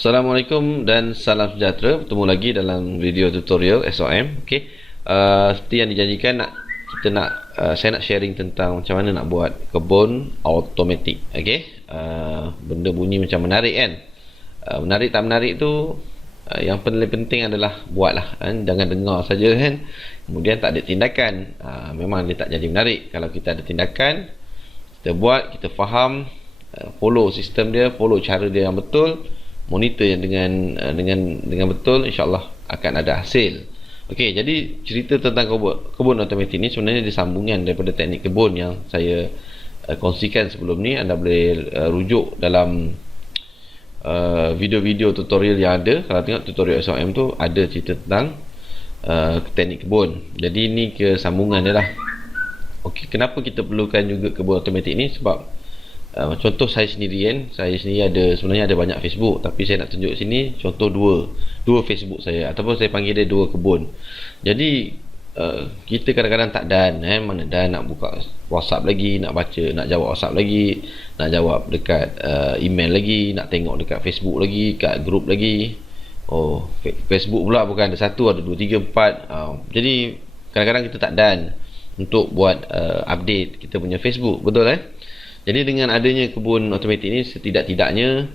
Assalamualaikum dan salam sejahtera. Bertemu lagi dalam video tutorial SOM. Okey. Seperti yang dijanjikan saya nak sharing tentang macam mana nak buat kebun automatik. Okey. Benda bunyi macam menarik kan? Menarik tak menarik tu yang paling penting adalah buatlah kan? Jangan dengar saja kan. Kemudian tak ada tindakan. Memang dia tak jadi menarik. Kalau kita ada tindakan, kita buat, kita faham, follow sistem dia, follow cara dia yang betul, monitor yang dengan betul, insya-Allah akan ada hasil. Okey, jadi cerita tentang kebun automatik ni sebenarnya disambungan daripada teknik kebun yang saya kongsikan sebelum ni. Anda boleh rujuk dalam video-video tutorial yang ada. Kalau tengok tutorial SOM tu ada cerita tentang teknik kebun. Jadi ni kesambungan dia lah. Okey, kenapa kita perlukan juga kebun automatik ni? Sebab contoh saya sendiri kan, saya sendiri sebenarnya ada banyak Facebook, tapi saya nak tunjuk sini contoh dua Facebook saya, ataupun saya panggil dia dua kebun. Jadi kita kadang-kadang tak dan mana dan nak buka WhatsApp lagi, nak baca, nak jawab WhatsApp lagi, nak jawab dekat email lagi, nak tengok dekat Facebook lagi, kat group lagi. Facebook pula bukan ada satu, ada 2, 3, 4. Jadi kadang-kadang kita tak dan untuk buat update kita punya Facebook, betul Jadi dengan adanya kebun automatik ni, setidak-tidaknya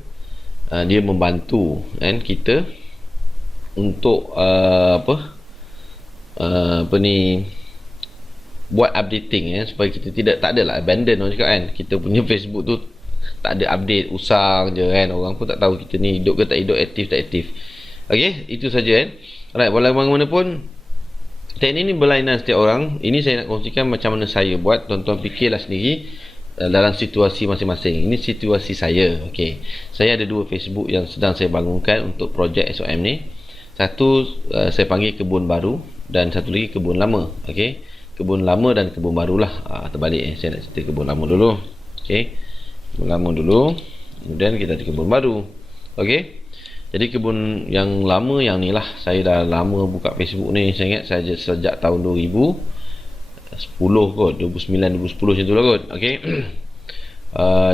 dia membantu kan kita untuk buat updating supaya kita tak adalah abandon orang cakap kan. Kita punya Facebook tu tak ada update, usang je kan. Orang pun tak tahu kita ni hidup ke tak hidup, aktif tak aktif. Okey, itu saja kan. Alright, bagaimanapun teknik ni berlainan setiap orang. Ini saya nak kongsikan macam mana saya buat. Tuan-tuan fikirlah sendiri dalam situasi masing-masing. Ini situasi saya. Okey. Saya ada dua Facebook yang sedang saya bangunkan untuk projek SOM ni. Satu saya panggil kebun baru dan satu lagi kebun lama. Okey. Kebun lama dan kebun barulah. Terbalik saya nak cerita kebun lama dulu. Okey. Kebun lama dulu. Kemudian kita ada kebun baru. Okey. Jadi kebun yang lama yang ni lah. Saya dah lama buka Facebook ni. Saya ingat saya sejak tahun 2010 kot, 2009 2010 macam tu lah kot. Okey.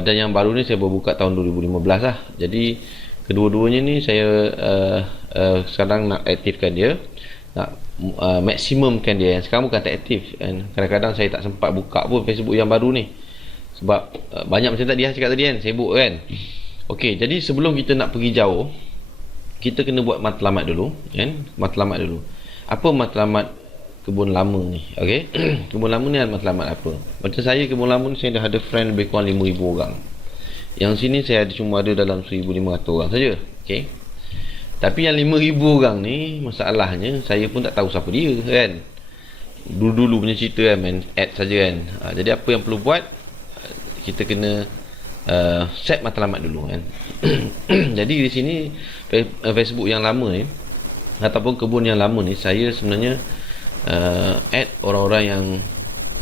Dan yang baru ni saya baru buka tahun 2015 lah. Jadi kedua-duanya ni saya sekarang nak aktifkan dia, nak maksimumkan dia. Yang sekarang bukan tak aktif kan. Kadang-kadang saya tak sempat buka pun Facebook yang baru ni sebab banyak macam tadi cakap tadi kan, sibuk kan. Okey, jadi sebelum kita nak pergi jauh, kita kena buat matlamat dulu kan. Matlamat dulu. Apa matlamat kebun lama ni? Okey. Kebun lama ni ada matlamat apa? Macam saya, kebun lama ni saya dah ada friend lebih kurang 5,000 orang. Yang sini saya cuma ada dalam 1,500 orang saja. Okey. Tapi yang 5,000 orang ni, masalahnya saya pun tak tahu siapa dia kan. Dulu-dulu punya cerita kan, main add saja kan. Jadi apa yang perlu buat, kita kena set matlamat dulu kan. Jadi di sini Facebook yang lama ni ataupun kebun yang lama ni, saya sebenarnya add orang-orang yang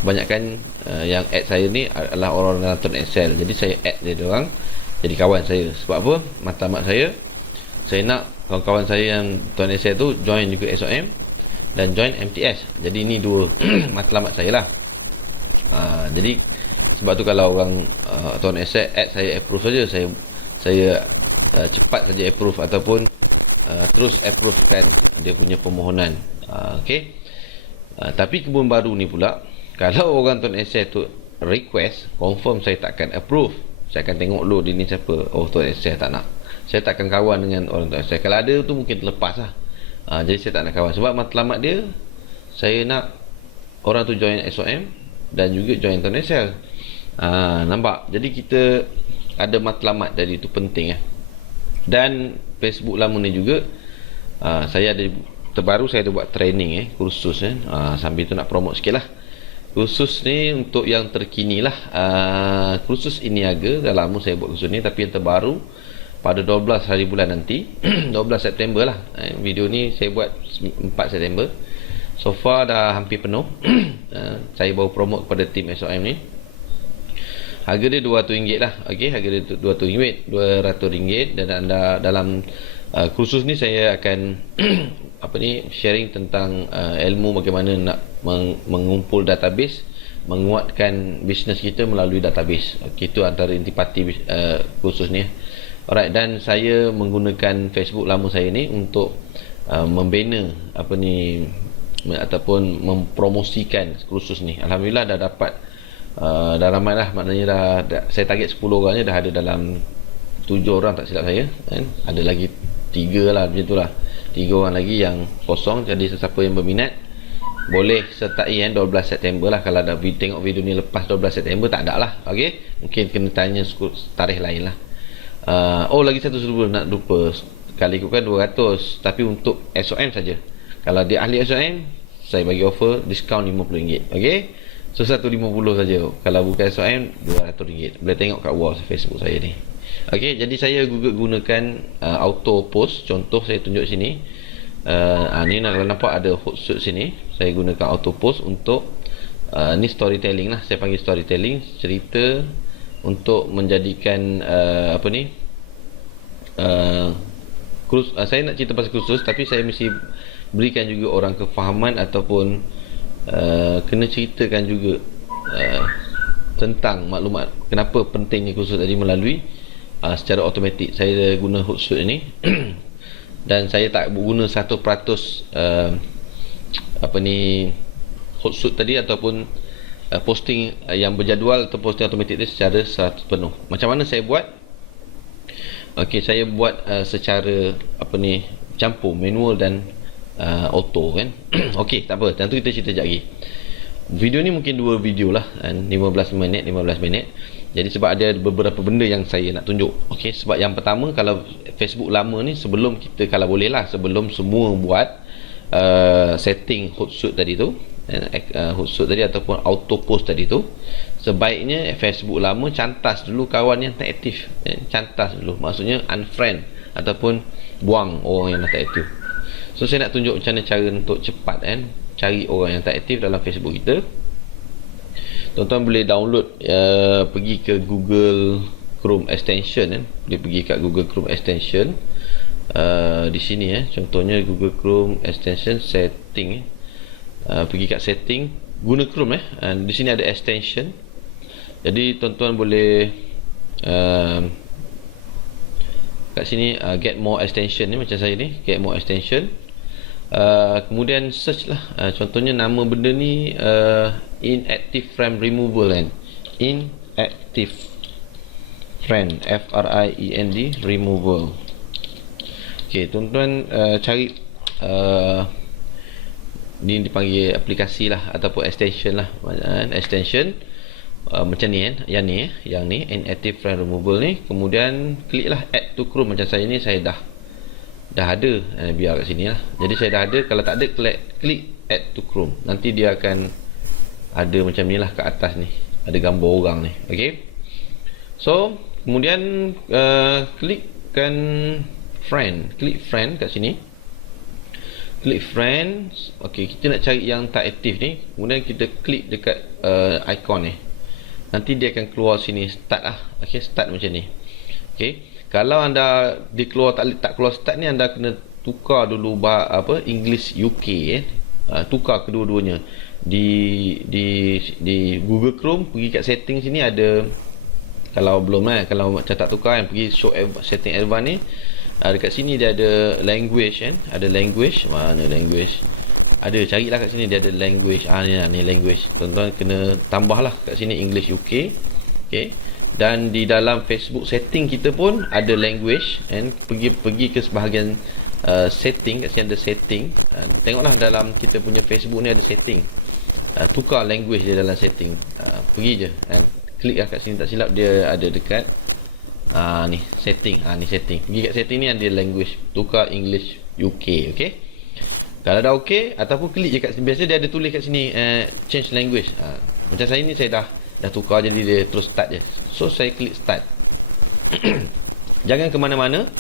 kebanyakan yang add saya ni adalah orang dalam Tuan Excel. Jadi saya add dia orang jadi kawan saya. Sebab apa? Matlamat saya nak kawan-kawan saya yang Tuan Excel tu join juga SOM dan join MTS. Jadi ini dua matlamat saya lah. Jadi sebab tu kalau orang Tuan Excel add saya, approve saja, saya cepat saja approve ataupun terus approve kan dia punya permohonan. Okey. Tapi kebun baru ni pula, kalau orang Tuan Excel tu request, confirm saya takkan approve. Saya akan tengok dulu dia ni siapa. Tuan Excel tak nak. Saya takkan kawan dengan orang Tuan Excel. Kalau ada tu mungkin terlepas lah. Jadi saya tak nak kawan. Sebab matlamat dia, saya nak orang tu join SOM dan juga join Tuan Excel. Nampak? Jadi kita ada matlamat dari itu penting Dan Facebook lama ni juga, saya ada terbaru, saya ada buat training kursus sambil tu nak promote sikit lah. Kursus ni untuk yang terkini lah. Kursus ini dah lama saya buat kursus ni, tapi yang terbaru pada 12 hari bulan nanti 12 September lah. Video ni saya buat 4 September. So far dah hampir penuh. Saya baru promote kepada tim SOM ni. Harga dia RM200 lah. Okey, harga dia RM200 dan anda dalam kursus ni saya akan sharing tentang ilmu bagaimana nak mengumpul database, menguatkan bisnes kita melalui database. Okey, itu antara intipati kursus ni. Alright, dan saya menggunakan Facebook lama saya ni untuk membina ataupun mempromosikan kursus ni. Alhamdulillah dah dapat dah ramai lah, maknanya dah saya target 10 orangnya, dah ada dalam 7 orang tak silap saya kan? Ada lagi 3 lah, macam tu lah, 3 orang lagi yang kosong. Jadi sesiapa yang berminat boleh sertai 12 September lah. Kalau dah tengok video ni lepas 12 September tak ada lah, ok, mungkin kena tanya tarikh lain lah. Oh, lagi satu sebelum nak lupa, kali ikutkan 200, tapi untuk SOM saja. Kalau dia ahli SOM, saya bagi offer diskaun RM50, ok. So 150 saja. Kalau bukan SOM, RM200. Boleh tengok kat wall Facebook saya ni, ok. Jadi saya gunakan auto post. Contoh saya tunjuk sini, ni kalau nampak ada hotsuit sini, saya gunakan auto post untuk ni storytelling lah, saya panggil storytelling, cerita untuk menjadikan saya nak cerita pasal kursus, tapi saya mesti berikan juga orang kefahaman ataupun kena ceritakan juga tentang maklumat kenapa pentingnya kursus tadi melalui secara automatik. Saya guna hotsuit ini dan saya tak guna 100% hotsuit tadi ataupun posting yang berjadual atau posting automatik itu secara 100% penuh. Macam mana saya buat? Okey, saya buat secara campur manual dan auto kan. Okey, tak apa, tentu kita cerita sekejap lagi. Video ni mungkin 2 video lah, 15 minit. Jadi sebab ada beberapa benda yang saya nak tunjuk. Okey, sebab yang pertama, kalau Facebook lama ni, sebelum kita, kalau boleh lah, sebelum semua buat setting hotsuit tadi tu, hotsuit tadi ataupun auto post tadi tu, sebaiknya Facebook lama cantas dulu kawan yang tak aktif. Cantas dulu, maksudnya unfriend ataupun buang orang yang tak aktif. So saya nak tunjuk macam mana cara untuk cepat cari orang yang tak aktif dalam Facebook kita. Tuan-tuan boleh download, pergi ke Google Chrome extension, boleh pergi kat Google Chrome extension di sini contohnya Google Chrome extension setting, pergi kat setting, guna Chrome di sini ada extension. Jadi tuan-tuan boleh kat sini get more extension ni, macam saya ni, get more extension. Kemudian search lah, contohnya nama benda ni inactive friend removal inactive friend, FRIEND removal. ok, tuan-tuan cari ni dipanggil aplikasi lah ataupun extension lah, extension macam ni yang ni inactive friend removal ni. Kemudian klik lah add to Chrome. Macam saya ni, saya dah ada, biar kat sini lah. Jadi saya dah ada. Kalau tak ada, klik add to Chrome. Nanti dia akan ada macam ni lah kat atas ni, ada gambar orang ni, ok. So kemudian klikkan friend, klik friend kat sini, klik friends. ok, kita nak cari yang tak aktif ni. Kemudian kita klik dekat icon ni, nanti dia akan keluar sini start lah. ok, start macam ni. ok, kalau anda tak keluar start ni, anda kena tukar dulu English UK tukar kedua-duanya di Google Chrome. Pergi kat setting sini ada, kalau belum kalau macam tak tukar pergi show setting advanced ni, dekat sini dia ada language ada language, mana language ada, carilah kat sini, dia ada language. Ni language, tuan-tuan kena tambah lah kat sini English UK. ok, dan di dalam Facebook setting kita pun ada language, pergi ke sebahagian setting, kat sini ada setting. Tengoklah dalam kita punya Facebook ni ada setting, tukar language dia dalam setting. Pergi je klik lah kat sini, tak silap dia ada dekat ni setting. Ni setting, pergi kat setting ni ada language, tukar English UK. ok, kalau dah ok, ataupun klik je kat sini, biasa dia ada tulis kat sini change language. Macam saya ni, saya dah tukar, jadi dia terus start je. So saya klik start. Jangan ke mana-mana,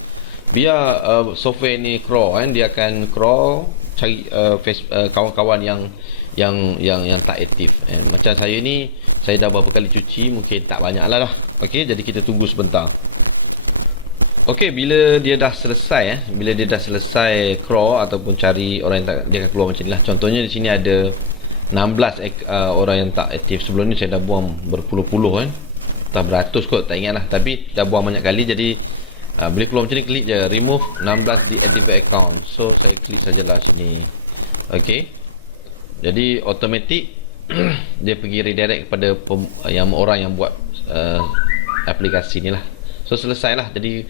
biar software ni crawl dia akan crawl cari kawan-kawan yang tak aktif. Macam saya ni, saya dah berapa kali cuci, mungkin tak banyak lah. ok, jadi kita tunggu sebentar. ok, bila dia dah selesai crawl ataupun cari orang yang tak, dia akan keluar macam ni lah. Contohnya di sini ada 16 orang yang tak aktif. Sebelum ni saya dah buang berpuluh-puluh, tak beratus kot, tak ingat lah, tapi dah buang banyak kali. Jadi Boleh keluar macam ni, klik je remove 16 deactivate account. So saya klik sajalah sini. Okey, jadi automatic dia pergi redirect kepada yang orang yang buat aplikasi ni lah. So selesai lah. Jadi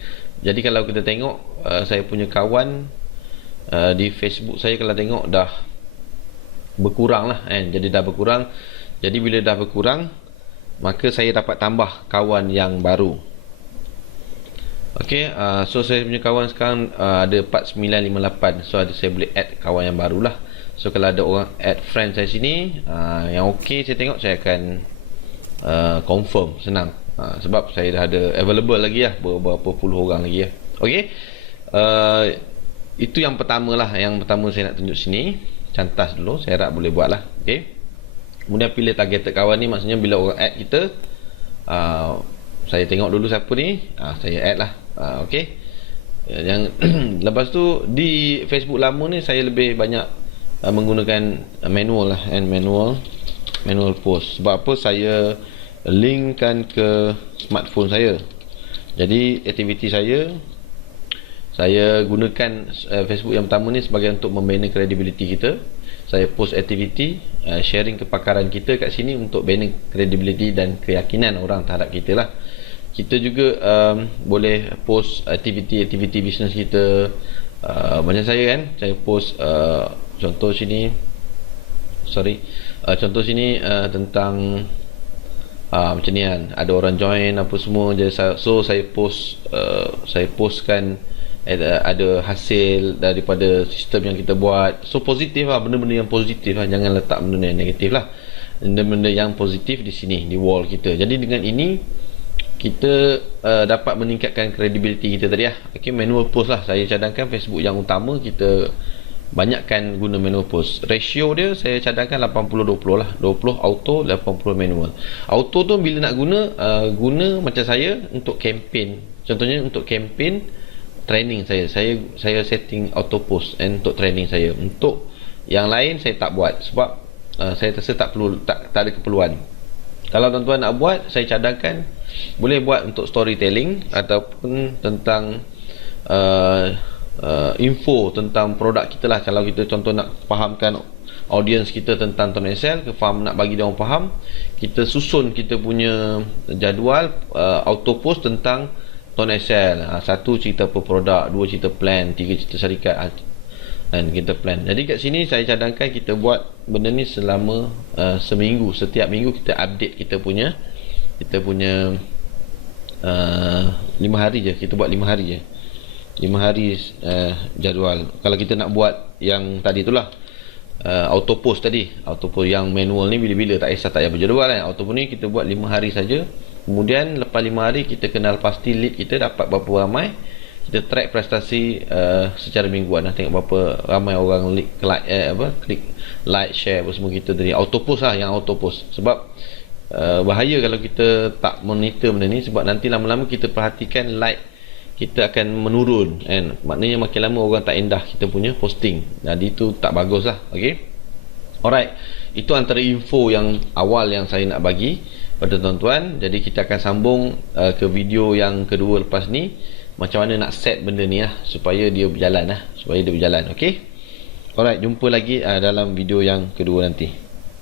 kalau kita tengok saya punya kawan di Facebook saya, kalau tengok dah berkurang lah kan. Jadi dah berkurang. Jadi bila dah berkurang, maka saya dapat tambah kawan yang baru. Okey, so saya punya kawan sekarang ada 4958. So saya boleh add kawan yang baru lah. So kalau ada orang add friend saya sini yang okey, saya tengok, saya akan confirm, senang. Sebab saya dah ada available lagi lah, beberapa puluh orang lagi lah. Okey, itu yang pertama lah. Yang pertama saya nak tunjuk sini. Cantas dulu, saya harap boleh buat lah. Okey, kemudian pilih targeted kawan ni. Maksudnya bila orang add kita, saya tengok dulu siapa ni, saya add lah. Okey, yang lepas tu di Facebook lama ni saya lebih banyak menggunakan manual lah, and manual post. Sebab apa? Saya linkkan ke smartphone saya. Jadi aktiviti saya gunakan Facebook yang pertama ni sebagai untuk membina kredibiliti kita. Saya post aktiviti, sharing kepakaran kita kat sini untuk bina kredibiliti dan keyakinan orang terhadap kita lah. Kita juga boleh post aktiviti bisnes kita. Macam saya kan, saya post contoh sini tentang macam ni kan, ada orang join apa semua. Jadi saya postkan ada hasil daripada sistem yang kita buat. So positif lah, benda-benda yang positif lah, jangan letak benda yang negatif lah. Benda-benda yang positif di sini, di wall kita. Jadi dengan ini kita dapat meningkatkan kredibiliti kita tadi lah. Okay, manual post lah. Saya cadangkan Facebook yang utama kita banyakkan guna manual post. Ratio dia saya cadangkan 80-20 lah. 20 auto, 80 manual. Auto tu bila nak guna macam saya untuk campaign. Contohnya untuk campaign training saya setting auto post untuk training saya. Untuk yang lain saya tak buat sebab saya rasa tak ada keperluan. Kalau tuan-tuan nak buat, saya cadangkan boleh buat untuk storytelling ataupun tentang info tentang produk kita lah. Kalau kita contoh nak fahamkan audience kita tentang Tone Excel, nak bagi dia orang faham, kita susun kita punya jadual auto post tentang Tone Excel. Satu, cerita per produk, dua, cerita plan, tiga, cerita syarikat, dan kita plan. Jadi kat sini saya cadangkan kita buat benda ni selama seminggu. Setiap minggu kita update kita punya 5 hari je. Kita buat 5 hari je. 5 hari jadual. Kalau kita nak buat yang tadi itulah auto post tadi, auto post yang manual ni bila-bila, tak kisah, tak payah berjadual kan. Auto post ni kita buat 5 hari saja. Kemudian lepas 5 hari kita kenal pasti lead kita dapat berapa ramai. Kita track prestasi secara mingguan lah. Tengok berapa ramai orang klik like, share apa semua kita tadi. Auto post lah, yang auto post. Sebab bahaya kalau kita tak monitor benda ni. Sebab nanti lama-lama kita perhatikan like kita akan menurun kan? Maknanya makin lama orang tak endah kita punya posting. Jadi itu tak bagus lah. Okay, alright, itu antara info yang awal yang saya nak bagi pada tuan-tuan. Jadi kita akan sambung ke video yang kedua lepas ni, macam mana nak set benda ni lah supaya dia berjalan lah, Okay, alright, jumpa lagi dalam video yang kedua nanti.